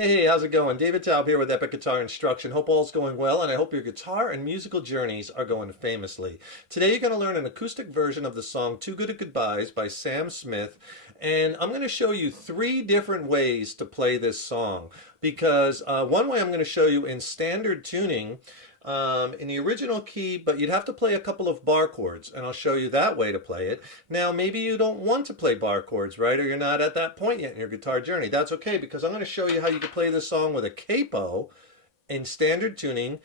Hey, how's it going? David Taub here with Epic Guitar Instruction. Hope all's going well, and I hope your guitar and musical journeys are going famously. Today you're going to learn an acoustic version of the song Too Good at Goodbyes by Sam Smith, and I'm going to show you three different ways to play this song. Because one way I'm going to show you in standard tuning, in the original key, but you'd have to play a couple of bar chords, and I'll show you that way to play it. Now, maybe you don't want to play bar chords, right? Or you're not at that point yet in your guitar journey. That's okay, because I'm going to show you how you can play this song with a capo in standard tuning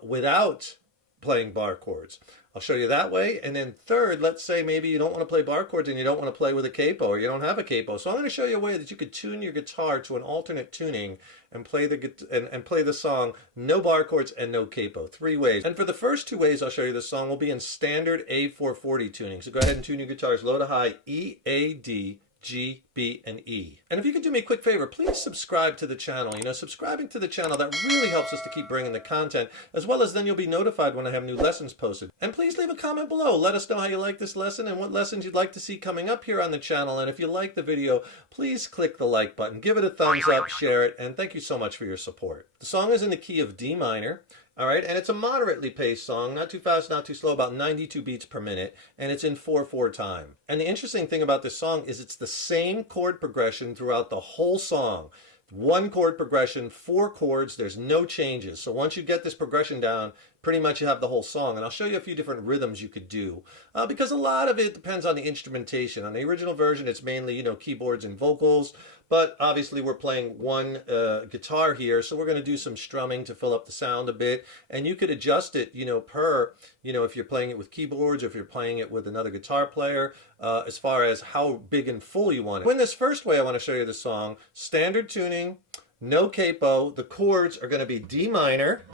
without playing bar chords. I'll show you that way. And then third, let's say maybe you don't want to play bar chords and you don't want to play with a capo, or you don't have a capo. So I'm going to show you a way that you could tune your guitar to an alternate tuning and play the song no bar chords and no capo. Three ways. And for the first two ways I'll show you the song will be in standard A440 tuning. So go ahead and tune your guitars low to high, E, A, D, G, B, and E. And if you could do me a quick favor, please subscribe to the channel. You know, subscribing to the channel, that really helps us to keep bringing the content, as well as then you'll be notified when I have new lessons posted. And please leave a comment below. Let us know how you like this lesson and what lessons you'd like to see coming up here on the channel. And if you like the video, please click the like button, give it a thumbs up, share it, and thank you so much for your support. The song is in the key of D minor. All right, and it's a moderately paced song, not too fast, not too slow, about 92 beats per minute, and it's in 4/4 time. And the interesting thing about this song is it's the same chord progression throughout the whole song. One chord progression, four chords, there's no changes. So once you get this progression down, pretty much you have the whole song. And I'll show you a few different rhythms you could do, because a lot of it depends on the instrumentation. On the original version, it's mainly, keyboards and vocals, but obviously we're playing one guitar here, so we're going to do some strumming to fill up the sound a bit. And you could adjust it, if you're playing it with keyboards or if you're playing it with another guitar player, as far as how big and full you want it. In this first way, I want to show you the song, standard tuning, no capo. The chords are going to be D minor,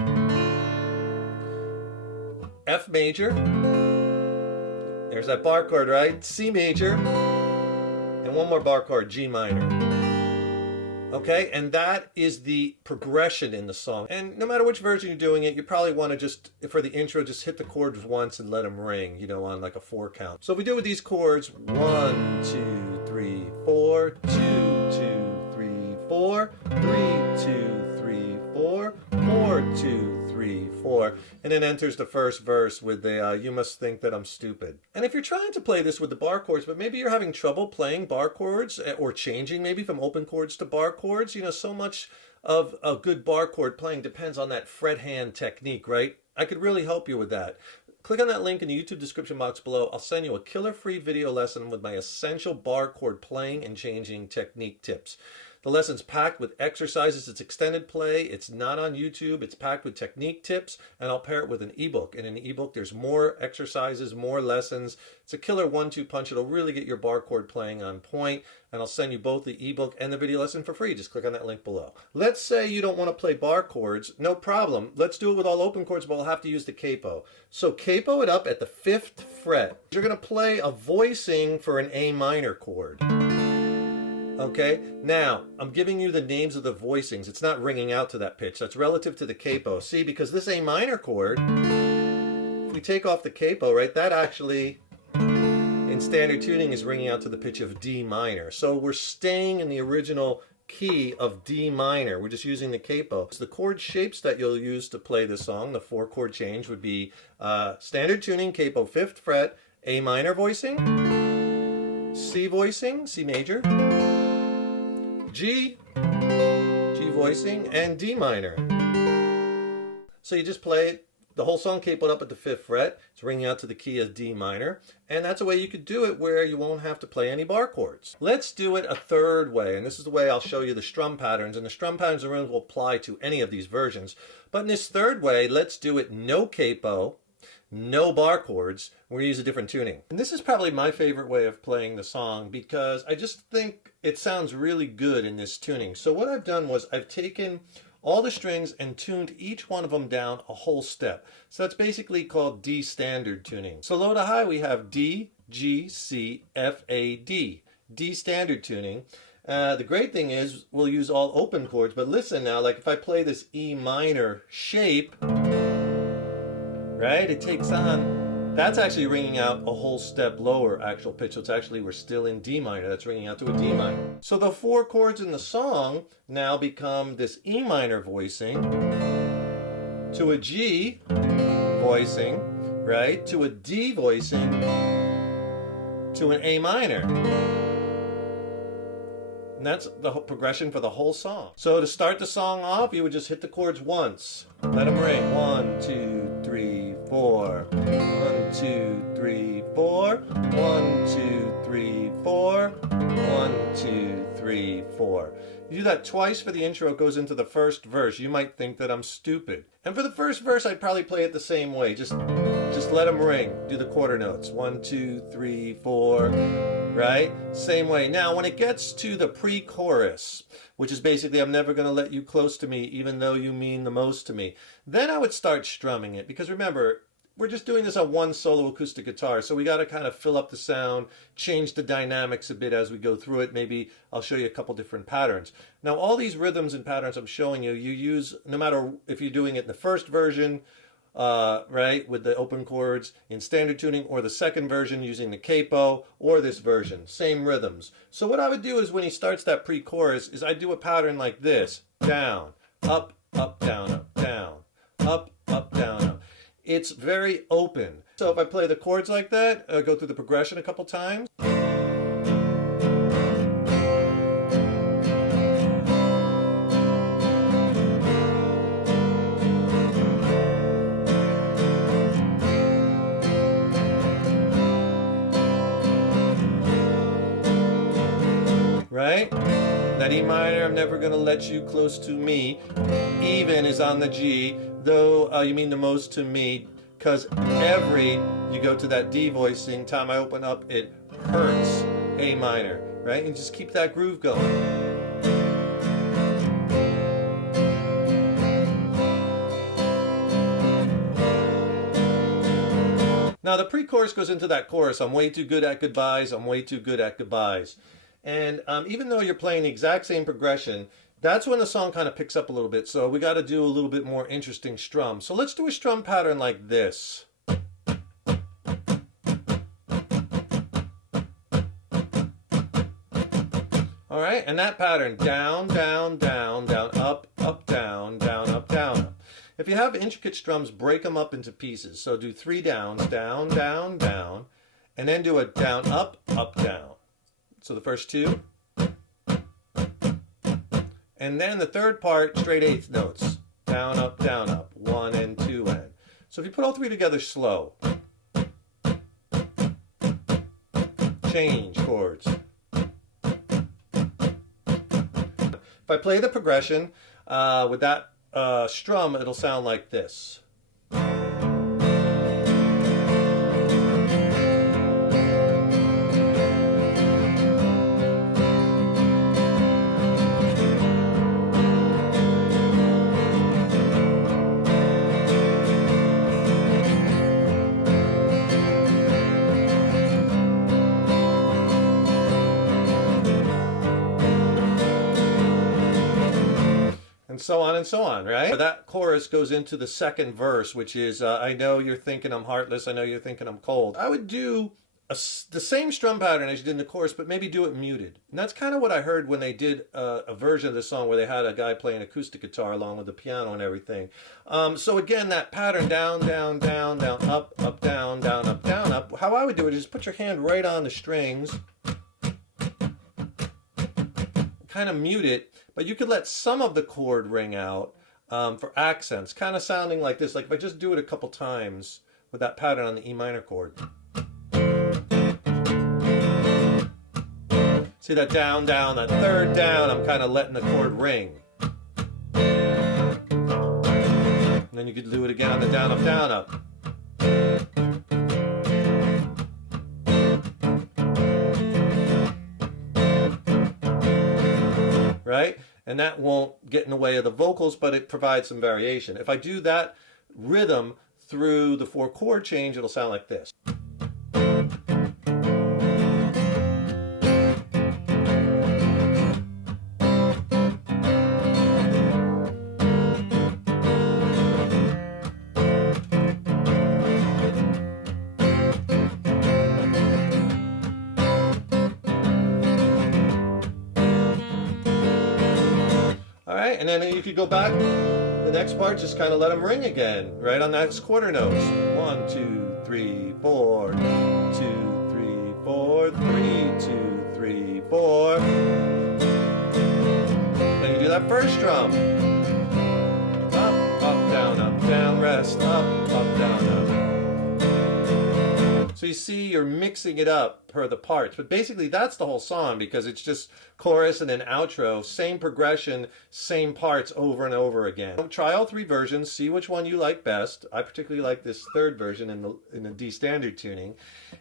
F major, there's that bar chord, right? C major, and one more bar chord, G minor. Okay, and that is the progression in the song. And no matter which version you're doing it, you probably want to just, for the intro, just hit the chords once and let them ring, on like a 4 count. So if we do with these chords, 1, 2, 3, 4, 2, 2, 3, 4, 3, 2, 3, 4, 4, 2, 3, 4, and then enters the first verse with the you must think that I'm stupid. And if you're trying to play this with the bar chords, but maybe you're having trouble playing bar chords or changing maybe from open chords to bar chords, so much of a good bar chord playing depends on that fret hand technique, right? I could really help you with that. Click on that link in the YouTube description box below. I'll send you a killer free video lesson with my essential bar chord playing and changing technique tips. The lesson's packed with exercises. It's extended play. It's not on YouTube. It's packed with technique tips, and I'll pair it with an ebook. And in the ebook, there's more exercises, more lessons. It's a killer 1-2 punch. It'll really get your bar chord playing on point, and I'll send you both the ebook and the video lesson for free. Just click on that link below. Let's say you don't want to play bar chords. No problem. Let's do it with all open chords, but we'll have to use the capo. So capo it up at the 5th fret. You're going to play a voicing for an A minor chord. Okay, now I'm giving you the names of the voicings. It's not ringing out to that pitch. That's relative to the capo. See, because this A minor chord, if we take off the capo, right, that actually in standard tuning is ringing out to the pitch of D minor. So we're staying in the original key of D minor. We're just using the capo. So the chord shapes that you'll use to play the song, the 4 chord change, would be standard tuning, capo 5th fret, A minor voicing, C voicing, C major, G voicing, and D minor. So you just play it, the whole song capoed up at the 5th fret. It's ringing out to the key of D minor. And that's a way you could do it where you won't have to play any bar chords. Let's do it a third way. And this is the way I'll show you the strum patterns. And the strum patterns and rhythms will apply to any of these versions. But in this third way, let's do it no capo, no bar chords. We're going to use a different tuning. And this is probably my favorite way of playing the song because I just think it sounds really good in this tuning. So what I've done was I've taken all the strings and tuned each one of them down a whole step. So that's basically called D standard tuning. So low to high we have D, G, C, F, A, D. D standard tuning. The great thing is we'll use all open chords, but listen now, like if I play this E minor shape, right, it takes on That's actually ringing out a whole step lower actual pitch. So it's actually, we're still in D minor. That's ringing out to a D minor. So the 4 chords in the song now become this E minor voicing to a G voicing, right? To a D voicing to an A minor. And that's the progression for the whole song. So to start the song off, you would just hit the chords once. Let them ring. 1, 2, 3, 4. 1, 2, 3, 4. 1, 2, 3, 4. 1, 2, 3, 4. You do that twice for the intro, it goes into the first verse. You might think that I'm stupid. And for the first verse, I'd probably play it the same way. Just let them ring. Do the quarter notes. 1, 2, 3, 4. Right? Same way. Now, when it gets to the pre-chorus, which is basically, I'm never going to let you close to me, even though you mean the most to me, then I would start strumming it. Because remember, we're just doing this on one solo acoustic guitar, so we got to kind of fill up the sound, change the dynamics a bit as we go through it. Maybe I'll show you a couple different patterns. Now, all these rhythms and patterns I'm showing you, you use, no matter if you're doing it in the first version, right, with the open chords in standard tuning, or the second version using the capo, or this version, same rhythms. So what I would do is when he starts that pre-chorus is I do a pattern like this: down, up, up, down, up, down, up, up, down, up. It's very open. So if I play the chords like that, go through the progression a couple times. Right? That E minor, I'm never gonna let you close to me. Even is on the G, though you mean the most to me, because you go to that D voicing, time I open up, it hurts A minor, right? And just keep that groove going. Now the pre-chorus goes into that chorus. I'm way too good at goodbyes. I'm way too good at goodbyes. And even though you're playing the exact same progression, that's when the song kind of picks up a little bit. So we got to do a little bit more interesting strum. So let's do a strum pattern like this. All right, and that pattern, down, down, down, down, up, up, down, down, up, down, up. If you have intricate strums, break them up into pieces. So do 3 downs, down, down, down, and then do a down, up, down. So the first 2. And then the third part, straight 8th notes. Down, up, 1 and 2 and. So if you put all 3 together slow. Change chords. If I play the progression with that strum, it'll sound like this. And so on, right? That chorus goes into the second verse, which is, I know you're thinking I'm heartless, I know you're thinking I'm cold. I would do the same strum pattern as you did in the chorus, but maybe do it muted. And that's kind of what I heard when they did a version of the song where they had a guy playing acoustic guitar along with the piano and everything. So again, that pattern, down, down, down, down, up, down, down, up, down, up. How I would do it is just put your hand right on the strings, kind of mute it, but you could let some of the chord ring out for accents, kind of sounding like this. Like if I just do it a couple times with that pattern on the E minor chord. See that down, down, that third down, I'm kind of letting the chord ring. And then you could do it again on the down, up. Right? And that won't get in the way of the vocals, but it provides some variation. If I do that rhythm through the 4 chord change, it'll sound like this. All right, and then you could go back. The next part, just kind of let them ring again, right on that quarter notes. 1, 2, 3, 4. 2, 3, 4. 3, 2, 3, 4. Then you do that first drum. Up, down, rest. Up, down, up. So you see, you're mixing it up per the parts, but basically that's the whole song, because it's just chorus and then outro, same progression, same parts over and over again. Try all 3 versions, see which one you like best. I particularly like this third version in the D standard tuning,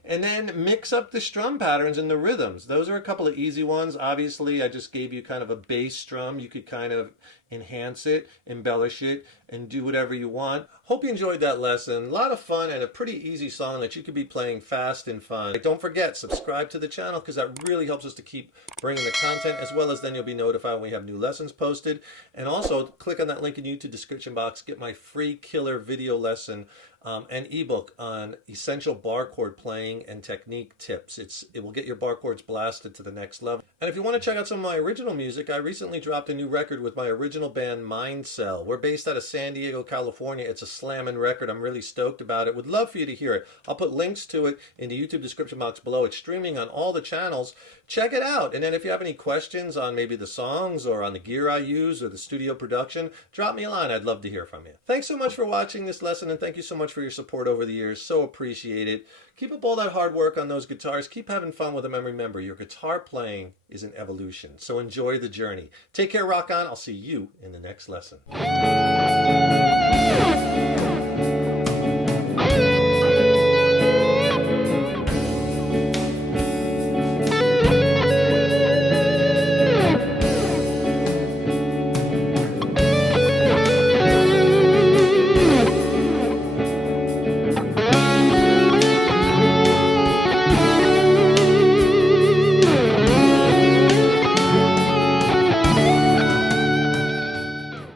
and then mix up the strum patterns and the rhythms. Those are a couple of easy ones. Obviously, I just gave you kind of a bass strum. You could kind of enhance it, embellish it, and do whatever you want. Hope you enjoyed that lesson. A lot of fun and a pretty easy song that you could be playing fast and fun. Don't forget, subscribe to the channel, because that really helps us to keep bringing the content, as well as then you'll be notified when we have new lessons posted. And also click on that link in YouTube description box, get my free killer video lesson and ebook on essential bar chord playing and technique tips. It will get your bar chords blasted to the next level. And if you want to check out some of my original music, I recently dropped a new record with my original band Mind Cell. We're based out of San Diego, California. It's a slamming record. I'm really stoked about it. Would love for you to hear it. I'll put links to it in the YouTube description box below. It's streaming on all the channels. Check it out. And then if you have any questions on maybe the songs or on the gear I use or the studio production, drop me a line. I'd love to hear from you. Thanks so much for watching this lesson, and thank you so much for your support over the years. So appreciate it. Keep up all that hard work on those guitars. Keep having fun with them, and remember, your guitar playing is an evolution. So enjoy the journey. Take care, rock on. I'll see you in the next lesson.